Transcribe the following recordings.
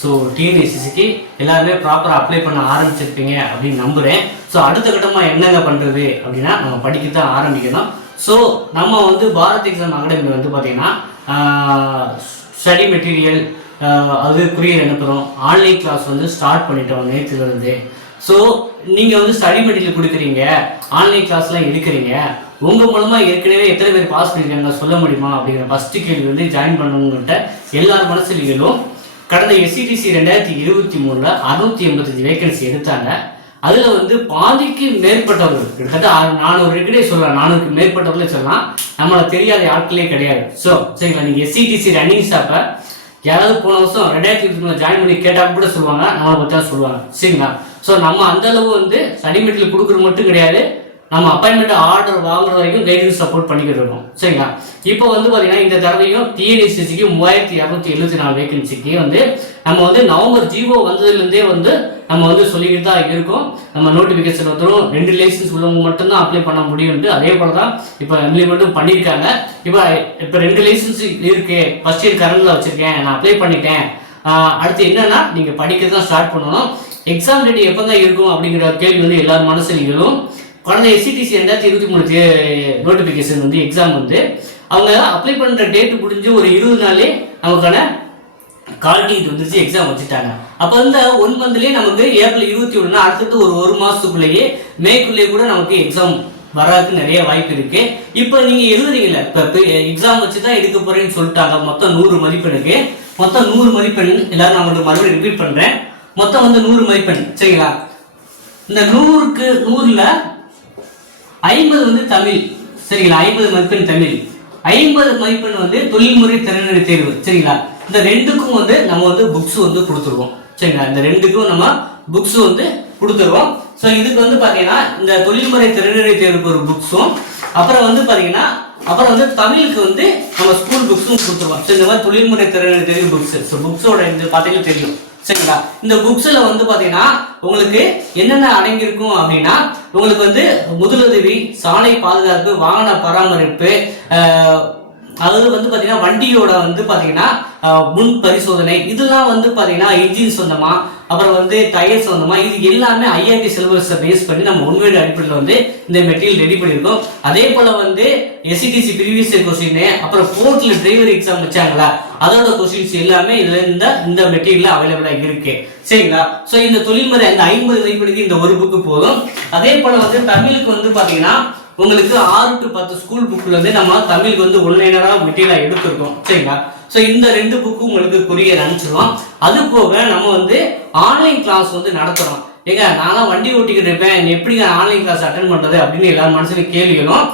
So டிஎன்பிஎஸ்சிக்கு எல்லாருமே ப்ராப்பராக apply பண்ண ஆரம்பிச்சிருப்பீங்க அப்படின்னு நம்புகிறேன். ஸோ அடுத்த கட்டமாக என்னங்க பண்ணுறது அப்படின்னா நம்ம படிக்க தான் ஆரம்பிக்கணும். ஸோ நம்ம வந்து பாரத் எக்ஸாம் அகாடமி வந்து பார்த்திங்கன்னா ஸ்டடி மெட்டீரியல் அது குரியர் அனுப்புகிறோம். ஆன்லைன் கிளாஸ் வந்து ஸ்டார்ட் பண்ணிட்டோம் நேற்றுலேருந்து. ஸோ நீங்கள் வந்து ஸ்டடி மெட்டீரியல் கொடுக்குறீங்க, ஆன்லைன் கிளாஸ்லாம் எடுக்கிறீங்க, உங்கள் மூலமாக ஏற்கனவே எத்தனை பேர் பாஸ் பண்ணியிருக்காங்க சொல்ல முடியுமா அப்படிங்கிற ஃபஸ்ட்டு கேள்வி வந்து ஜாயின் பண்ணவங்கள்ட்ட எல்லார் மனசுலையும். கடந்த எஸ்சிடிசி 2023 685 வேகன்சி எடுத்தாங்க. அதில் வந்து பாதிக்கு மேற்பட்டவர்கள் கிட்டத்தட்ட 400 சொல்லலாம், 400க்கு மேற்பட்டவர்களே சொல்லலாம், நம்மளை தெரியாத ஆட்களே கிடையாது. ஸோ சரிங்களா, நீங்கள் எஸ்சிடிசி ரன்னிங் ஸ்டாப்பை யாராவது போன வருஷம் 2023 ஜாயின் பண்ணி கேட்டால் கூட சொல்லுவாங்க, நம்மளை பற்றி தான் சொல்லுவாங்க. சரிங்களா, ஸோ நம்ம அந்தளவு வந்து ஸ்டடி மெட்டீரியல் கொடுக்குறது மட்டும் கிடையாது, நம்ம அப்பாயின்மெண்ட் ஆர்டர் வாங்குற வரைக்கும் கைடன்ஸ் சப்போர்ட் பண்ணிக்கிட்டு இருக்கோம். சரிங்களா, இப்போ வந்து பார்த்தீங்கன்னா இந்த தடவையும் டிஎன்பிஎஸ்சிக்கு 3274 வேகன்சிக்கு வந்து நம்ம வந்து நவம்பர் ஜிஓ வந்ததுலேருந்தே வந்து நம்ம வந்து சொல்லிக்கிட்டு தான் இருக்கோம். நம்ம நோட்டிஃபிகேஷன் வந்துடும், 2 லைசன்ஸ் உள்ளவங்க மட்டும்தான் அப்ளை பண்ண முடியும்ட்டு. அதே போல தான் இப்போ இம்ப்ளிமெண்ட்டும் பண்ணியிருக்காங்க. இப்போ 2 லைசன்ஸ் இருக்கு, ஃபர்ஸ்ட் இயர் கரண்டில் வச்சுருக்கேன், நான் அப்ளை பண்ணிட்டேன். அடுத்து என்னன்னா நீங்கள் படிக்க தான் ஸ்டார்ட் பண்ணணும். எக்ஸாம் டேட் எப்போ தான் இருக்கும் அப்படிங்கிற கேள்வி வந்து எல்லாரும் மனசுலையும். கடந்த எஸ்சிடிசி 2023 நோட்டிஃபிகேஷன் வந்து எக்ஸாம் வந்து அவங்க அப்ளை பண்ணுற டேட்டு முடிஞ்சு ஒரு 20 நாளே நமக்கான கால் டீட் வந்துச்சு, எக்ஸாம் வச்சுட்டாங்க. அப்போ வந்து 1 மந்த்லேயே நமக்கு ஏப்ரல் 21 அடுத்தது ஒரு மாதத்துக்குள்ளேயே மேக்குள்ளேயே கூட நமக்கு எக்ஸாம் வர்றதுக்கு நிறைய வாய்ப்பு இருக்கு. இப்போ நீங்கள் எழுதுறீங்கல்ல, இப்போ எக்ஸாம் வச்சு தான் எடுக்க போறேன்னு சொல்லிட்டாங்க. மொத்தம் 100 மதிப்பெண்ணுக்கு மொத்தம் 100 மதிப்பெண் எல்லாரும் நான் உங்களுக்கு மறுபடியும் ரிப்பீட் பண்ணுறேன். மொத்தம் வந்து 100 மதிப்பெண். சரிங்களா, இந்த 100க்கு 100ல் 50 வந்து தமிழ். சரிங்களா, 50 மதிப்பெண் தமிழ், 50 மதிப்பெண் வந்து தொழில்முறை திறனறி தேர்வு. சரிங்களா, இந்த 2க்கும் வந்து நம்ம வந்து புக்ஸ் வந்து கொடுத்துருவோம். சரிங்களா, இந்த 2க்கும் நம்ம புக்ஸ் வந்து கொடுத்துருவோம். ஸோ இதுக்கு வந்து பார்த்தீங்கன்னா இந்த தொழில்முறை திறனறி தேர்வுக்கு ஒரு புக்ஸும், அப்புறம் வந்து பார்த்தீங்கன்னா அப்புறம் வந்து தமிழுக்கு வந்து நம்ம ஸ்கூல் புக்ஸும் கொடுத்துருவோம். ஸோ இந்த மாதிரி தொழில்முறை திறனறி தேர்வு புக்ஸ். ஸோ புக்ஸோட இந்த பார்த்தீங்கன்னா தெரியும். சரிங்களா, இந்த புக்ஸ்ல வந்து பாத்தீங்கன்னா உங்களுக்கு என்னென்ன அடங்கியிருக்கும் அப்படின்னா உங்களுக்கு வந்து முதலுதவி, சாலை பாதுகாப்பு, வாகன பராமரிப்பு, அதாவது வந்து பாத்தீங்கன்னா வண்டியோட வந்து பாத்தீங்கன்னா முன் பரிசோதனை, இதெல்லாம் வந்து பாத்தீங்கன்னா இன்ஜின் சொந்தமா, அப்புறம் வந்து டயர் சொந்தமா, இது எல்லாமே ஐஆர்டி சிலபஸை பேஸ் பண்ணி நம்ம உண்மையோட அடிப்படையில் வந்து இந்த மெட்டீரியல் ரெடி பண்ணியிருக்கோம். அதே போல வந்து எஸ்சிடிசி ப்ரீவியஸ் இயர் கொஸ்டின், அப்புறம் கோர்ட்ல டிரைவர் எக்ஸாம் வச்சாங்களா அதோட கொஸ்டின்ஸ் எல்லாமே இதுல இந்த மெட்டீரியல் அவைலபிளா இருக்கு. சரிங்களா, ஸோ இந்த தொழில்முறை அந்த 50 மதிப்பெண்ணுக்கு இந்த ஒரு புக்கு போதும். அதே போல வந்து தமிழுக்கு வந்து பாத்தீங்கன்னா உங்களுக்கு 6 to 10 ஸ்கூல் புக்ல வந்து நம்ம தமிழுக்கு வந்து ஒன்லைனரா மெட்டீரியலா எடுத்திருக்கோம். சரிங்களா, ஸோ இந்த 2 புக்கும் உங்களுக்கு கொரியர் அனுப்பிச்சிடுவோம். அது போக நம்ம வந்து ஆன்லைன் கிளாஸ் வந்து நடத்துறோம். ஏங்க நான்லாம் வண்டி ஓட்டிக்கிட்டு இருப்பேன், எப்படிங்க ஆன்லைன் கிளாஸ் அட்டன் பண்றது அப்படின்னு எல்லாரும் மனசுல கேள்விகளும்.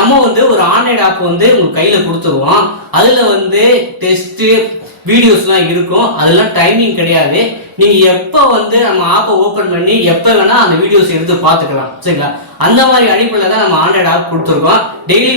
நம்ம வந்து ஒரு ஆன்லைன் ஆப் வந்து உங்க கையில கொடுத்துருவோம். அதுல வந்து டெஸ்ட் வீடியோஸ்லாம் இருக்கும். அதெல்லாம் டைமிங் கிடையாது. நீங்க எப்போ வந்து நம்ம ஆப்பை ஓப்பன் பண்ணி எப்போ வேணா அந்த வீடியோஸ் எடுத்து பார்த்துக்கலாம். சரிங்களா, அந்த மாதிரி அடிப்படையில் தான் நம்ம ஆண்ட்ராய்டு ஆப் கொடுத்துருக்கோம். டெய்லி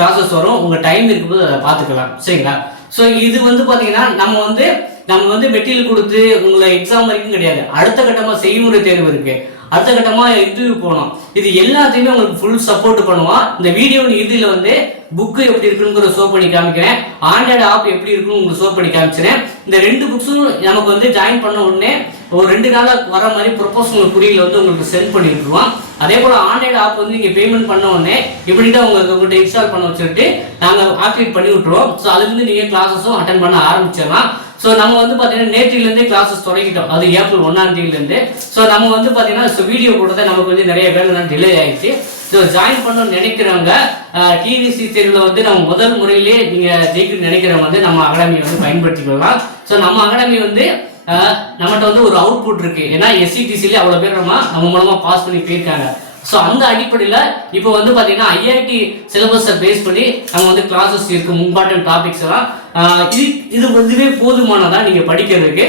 கிளாஸஸ் வரும், உங்க டைம் இருக்கும்போது அதை பார்த்துக்கலாம். சரிங்களா, ஸோ இது வந்து பார்த்தீங்கன்னா நம்ம வந்து மெட்டீரியல் கொடுத்து உங்களை எக்ஸாம் வரைக்கும் கிடையாது, அடுத்த கட்டமாக செய்முறை தேர்வு இருக்கு, அடுத்த கட்டமா இன்டர்வியூ போனோம். இது எல்லாத்தையுமே உங்களுக்கு ஃபுல் சப்போர்ட் பண்ணுவோம். இந்த வீடியோ இறுதியில வந்து புக்கு எப்படி இருக்குங்கிற ஷோ பண்ணி காமிக்கிறேன், ஆண்ட்ராய்டு ஆப் எப்படி இருக்குன்னு உங்களுக்கு ஷோ பண்ணி காமிக்கிறேன். இந்த 2 புக்ஸும் நமக்கு வந்து ஜாயின் பண்ண உடனே ஒரு 2 நாளா வர மாதிரி ப்ரொபோசல் குறியில வந்து உங்களுக்கு சென்ட் பண்ணிட்டுருவோம். அதே போல ஆண்ட்ராய்டு ஆப் வந்து நீங்க பேமெண்ட் பண்ண உடனே இப்படிதான் உங்களுக்கு இன்ஸ்டால் பண்ண வச்சுட்டு நாங்க ஆக்டிவேட் பண்ணி விட்டுருவோம். ஸோ அதுலேருந்து நீங்க கிளாஸஸும் அட்டன் பண்ண ஆரம்பிச்சிடலாம். ஸோ நம்ம வந்து பார்த்தீங்கன்னா நேற்றிலேருந்தே கிளாஸஸ் தொடங்கிட்டோம், அது ஏப்ரல் 1ஆம் தேதியிலேருந்து. ஸோ நம்ம வந்து பார்த்தீங்கன்னா வீடியோ போட்டதை நமக்கு வந்து நிறைய வேலை டிலே ஆயிடுச்சு. ஸோ ஜாயின் பண்ணணும்னு நினைக்கிறவங்க டிஎன்பிஎஸ்சி தேர்வில் வந்து நம்ம முதல் முறையிலே நீங்கள் ஜெயிக்கணும்னு நினைக்கிறவங்க வந்து நம்ம அகாடமியை வந்து பயன்படுத்திக்கலாம். ஸோ நம்ம அகாடமி வந்து நம்மகிட்ட வந்து ஒரு அவுட்புட் இருக்கு. ஏன்னா எஸ்சிடிசிலே அவ்வளோ பேர் நம்ம மூலமாக பாஸ் பண்ணி போயிருக்காங்க. ஸோ அந்த அடிப்படையில் இப்போ வந்து பார்த்தீங்கன்னா ஐஐடி சிலபஸை பேஸ் பண்ணி நம்ம வந்து கிளாஸஸ் இருக்கு, இம்பார்ட்டன்ட் டாபிக்ஸ் எல்லாம் இது இதுவே போதுமானதான் நீங்கள் படிக்கிறதுக்கு.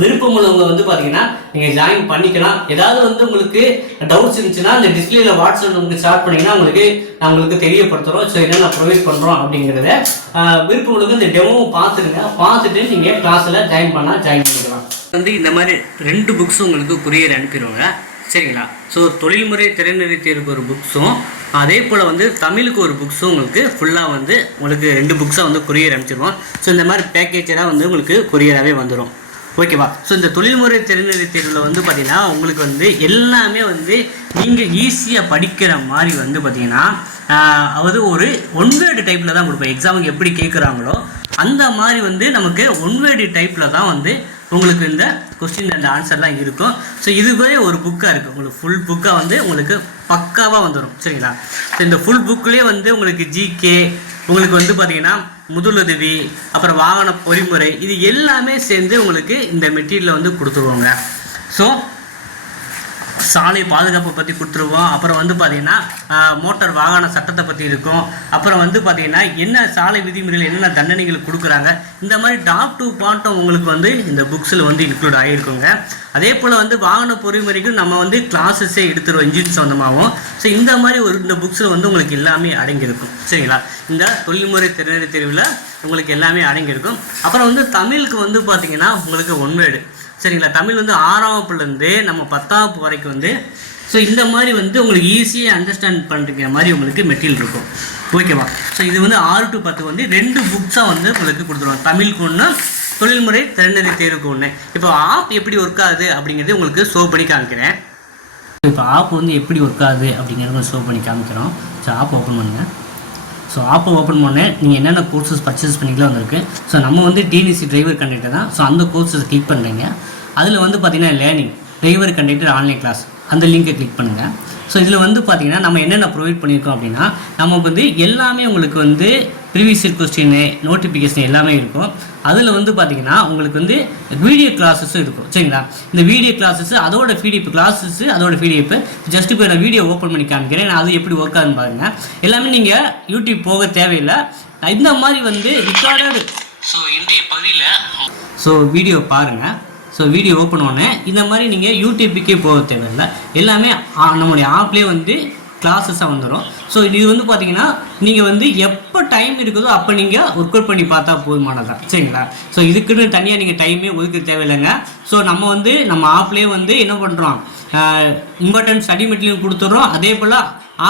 விருப்பம் உள்ளவங்க வந்து பார்த்தீங்கன்னா நீங்கள் ஜாயின் பண்ணிக்கலாம். ஏதாவது வந்து உங்களுக்கு டவுட்ஸ் இருந்துச்சுன்னா இந்த டிஸ்பிளேல வாட்ஸ்அப் உங்களுக்கு ஸ்டார்ட் பண்ணிங்கன்னா நான் உங்களுக்கு தெரியப்படுத்துகிறோம். ஸோ என்னென்ன ப்ரொவைட் பண்ணுறோம் அப்படிங்கிறத விருப்பம் உள்ளவங்க இந்த டெமோவை பார்த்துட்டு நீங்கள் கிளாஸில் ஜாயின் பண்ணிக்கலாம். வந்து இந்த மாதிரி 2 புக்ஸ் உங்களுக்கு கொரியர் அனுப்பிடுவாங்க. சரிங்களா. ஸோ தொழில்முறை திறனறி தேர்வுக்கு ஒரு புக்ஸும் அதே போல் வந்து தமிழுக்கு ஒரு புக்ஸும் உங்களுக்கு ஃபுல்லாக வந்து உங்களுக்கு 2 புக்ஸாக வந்து கொரியர் அனுப்பிச்சிருவோம். ஸோ இந்த மாதிரி பேக்கேஜெல்லாம் வந்து உங்களுக்கு கொரியராகவே வந்துடும். ஓகேவா. ஸோ இந்த தொழில்முறை திறனறி தேர்வில் வந்து பார்த்திங்கன்னா உங்களுக்கு வந்து எல்லாமே வந்து நீங்கள் ஈஸியாக படிக்கிற மாதிரி வந்து பார்த்திங்கன்னா அதாவது ஒரு ஒன்வேர்டு டைப்பில் தான் கொடுப்பேன். எக்ஸாமுக்கு எப்படி கேட்குறாங்களோ அந்த மாதிரி வந்து நமக்கு ஒன்வேர்டு டைப்பில் தான் வந்து உங்களுக்கு இந்த கொஸ்டின் அண்ட் ஆன்சர்லாம் இருக்கும். ஸோ இதுவே ஒரு புக்காக இருக்குது, உங்களுக்கு ஃபுல் புக்காக வந்து உங்களுக்கு பக்காவாக வந்துடும். சரிங்களா. ஸோ இந்த ஃபுல் புக்லேயே வந்து உங்களுக்கு ஜிகே, உங்களுக்கு வந்து பார்த்திங்கன்னா முதலுதவி, அப்புறம் வாகன பொறிமுறை, இது எல்லாமே சேர்ந்து உங்களுக்கு இந்த மெட்டீரியலை வந்து கொடுத்துருவோங்க. ஸோ சாலை பாதுகாப்பை பற்றி கொடுத்துருவோம். அப்புறம் வந்து பார்த்திங்கன்னா மோட்டார் வாகன சட்டத்தை பற்றி இருக்கும். அப்புறம் வந்து பார்த்திங்கன்னா என்ன சாலை விதிமுறைகள் என்னென்ன தண்டனைகள் கொடுக்குறாங்க, இந்த மாதிரி டாப் டு பாட்டம் உங்களுக்கு வந்து இந்த புக்ஸில் வந்து இன்க்ளூட் ஆகிருக்குங்க. அதே போல் வந்து வாகன பொறிமுறைக்கும் நம்ம வந்து கிளாஸஸே எடுத்துருவோம் இன்ஜின் சொந்தமாகவும். ஸோ இந்த மாதிரி இந்த புக்ஸில் வந்து உங்களுக்கு எல்லாமே அடங்கியிருக்கும். சரிங்களா. இந்த தொழில்முறை திறனறி தேர்வில் உங்களுக்கு எல்லாமே அடங்கியிருக்கும். அப்புறம் வந்து தமிழுக்கு வந்து பார்த்திங்கன்னா உங்களுக்கு ஒன்வேர்டு. சரிங்களா. தமிழ் வந்து 6ஆம் வகுப்புலேருந்து நம்ம 10ஆம் வகுப்பு வரைக்கும் வந்து ஸோ இந்த மாதிரி வந்து உங்களுக்கு ஈஸியாக அண்டர்ஸ்டாண்ட் பண்ணுற மாதிரி உங்களுக்கு மெட்டீரியல் இருக்கும். ஓகேவா. ஸோ இது வந்து 6 to 10 வந்து 2 புக்ஸாக வந்து உங்களுக்கு கொடுத்துருவோம். தமிழுக்கு ஒன்று, தொழில்முறை திறனறி தேர்வுக்கு ஒன்று. இப்போ ஆப் எப்படி ஒர்க் ஆகுது அப்படிங்கிறது உங்களுக்கு ஷோ பண்ணி காமிக்கிறேன். இப்போ ஆப் வந்து எப்படி ஒர்க் ஆகுது அப்படிங்கிறத ஷோ பண்ணி காமிக்கிறோம். ஸோ ஆப் ஓப்பன் பண்ணுங்கள். ஸோ ஆப்பை ஓப்பன் பண்ணேன் நீங்கள் என்னென்ன கோர்சஸ் பர்ச்சேஸ் பண்ணிக்கலாம் வந்திருக்கு. ஸோ நம்ம வந்து டிஎன்சி டிரைவர் கண்டக்டர் தான். ஸோ அந்த கோர்சஸ் கிளிக் பண்ணுறீங்க. அதில் வந்து பார்த்திங்கன்னா learning driver conductor online class அந்த லிங்கை கிளிக் பண்ணுங்கள். ஸோ இதில் வந்து பார்த்திங்கன்னா நம்ம என்னென்ன ப்ரொவைட் பண்ணியிருக்கோம் அப்படின்னா நமக்கு வந்து எல்லாமே உங்களுக்கு வந்து ப்ரீவியஸ் இயர் கொஸ்டின், நோட்டிஃபிகேஷன் எல்லாமே இருக்கும். அதில் வந்து பார்த்திங்கன்னா உங்களுக்கு வந்து வீடியோ கிளாஸஸும் இருக்கும். சரிங்களா. இந்த வீடியோ கிளாஸஸ் அதோட பிடிஎஃப் கிளாஸஸ் அதோட பிடிஎஃப் ஜஸ்ட் இப்போ நான் வீடியோ ஓப்பன் பண்ணி காமிக்கிறேன். நான் அது எப்படி ஒர்க் ஆகுதுன்னு பாருங்கள். எல்லாமே நீங்கள் யூடியூப் போக தேவையில்லை. இந்த மாதிரி வந்து ரிகார்டடு. ஸோ இன்றைய பகுதியில் ஸோ வீடியோ பாருங்கள். ஸோ வீடியோ ஓப்பன் பண்ண இந்த மாதிரி நீங்கள் யூடியூப்புக்கே போக தேவையில்லை. எல்லாமே நம்மளுடைய ஆப்லேயே வந்து கிளாஸஸாக வந்துடும். ஸோ இது வந்து பார்த்தீங்கன்னா நீங்கள் வந்து எப்போ டைம் இருக்குதோ அப்போ நீங்கள் ஒர்க் அவுட் பண்ணி பார்த்தா போதுமானதான். சரிங்களா. ஸோ இதுக்குன்னு தனியாக நீங்கள் டைமே ஒதுக்க தேவையில்லைங்க. ஸோ நம்ம வந்து நம்ம ஆப்லேயே வந்து என்ன பண்ணுறோம், இம்பார்ட்டன்ட் ஸ்டடி மெட்டீரியல் கொடுத்துட்றோம். அதே போல்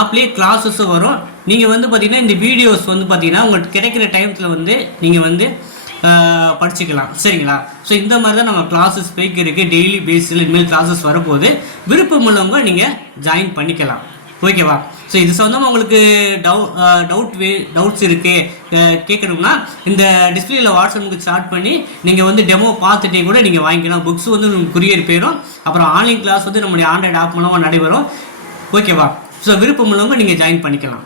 ஆப்லேயே கிளாஸஸும் வரும். நீங்கள் வந்து பார்த்தீங்கன்னா இந்த வீடியோஸ் வந்து பார்த்தீங்கன்னா உங்களுக்கு கிடைக்கிற டைமத்தில் வந்து நீங்கள் வந்து படிச்சுக்கலாம். சரிங்களா. ஸோ இந்த மாதிரி தான் நம்ம கிளாஸஸ் போய்க்கு இருக்குது. டெய்லி பேஸில் இனிமேல் கிளாஸஸ் வரப்போது விருப்பம் உள்ளவங்க நீங்கள் ஜாயின் பண்ணிக்கலாம். ஓகேவா. ஸோ இது சொந்தமாக உங்களுக்கு டவுட்ஸ் இருக்குது கேட்கணும்னா இந்த டிஸ்பிளேயில் வாட்ஸ்அப்புக்கு ஸ்டார்ட் பண்ணி நீங்கள் வந்து டெமோ பார்த்துட்டே கூட நீங்கள் வாங்கிக்கலாம். புக்ஸ் வந்து உங்களுக்கு கொரியர் போயிடும். அப்புறம் ஆன்லைன் கிளாஸ் வந்து நம்மளுடைய ஆண்ட்ராய்டு ஆப் மூலமாக நடைபெறும். ஓகேவா. ஸோ விருப்பம் உள்ளவங்க நீங்கள் ஜாயின் பண்ணிக்கலாம்.